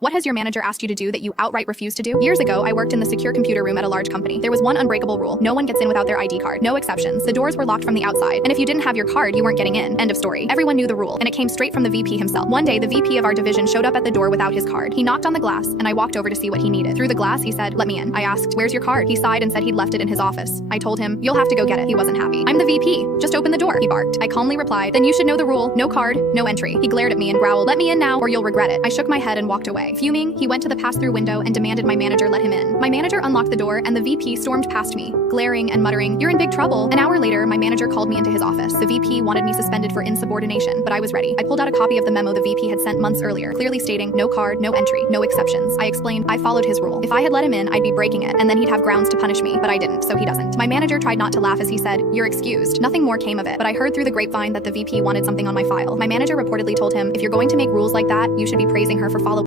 What has your manager asked you to do that you outright refuse to do? Years ago, I worked in the secure computer room at a large company. There was one unbreakable rule. No one gets in without their ID card. No exceptions. The doors were locked from the outside. And if you didn't have your card, you weren't getting in. End of story. Everyone knew the rule, and it came straight from the VP himself. One day, the VP of our division showed up at the door without his card. He knocked on the glass, and I walked over to see what he needed. Through the glass, he said, "Let me in." I asked, "Where's your card?" He sighed and said he'd left it in his office. I told him, "You'll have to go get it." He wasn't happy. "I'm the VP. Just open the door," he barked. I calmly replied, "Then you should know the rule. No card, no entry." He glared at me and growled, "Let me in now, or you'll regret it." I shook my head and walked away. Fuming, he went to the pass-through window and demanded my manager let him in. My manager unlocked the door, and the VP stormed past me, glaring and muttering, "You're in big trouble." An hour later, my manager called me into his office. The VP wanted me suspended for insubordination, but I was ready. I pulled out a copy of the memo the VP had sent months earlier, clearly stating no card, no entry, no exceptions. I explained I followed his rule. If I had let him in, I'd be breaking it, and then he'd have grounds to punish me, but I didn't, so he doesn't. My manager tried not to laugh as he said, "You're excused." Nothing more came of it, but I heard through the grapevine that the VP wanted something on my file. My manager reportedly told him, "If you're going to make rules like that, you should be praising her for following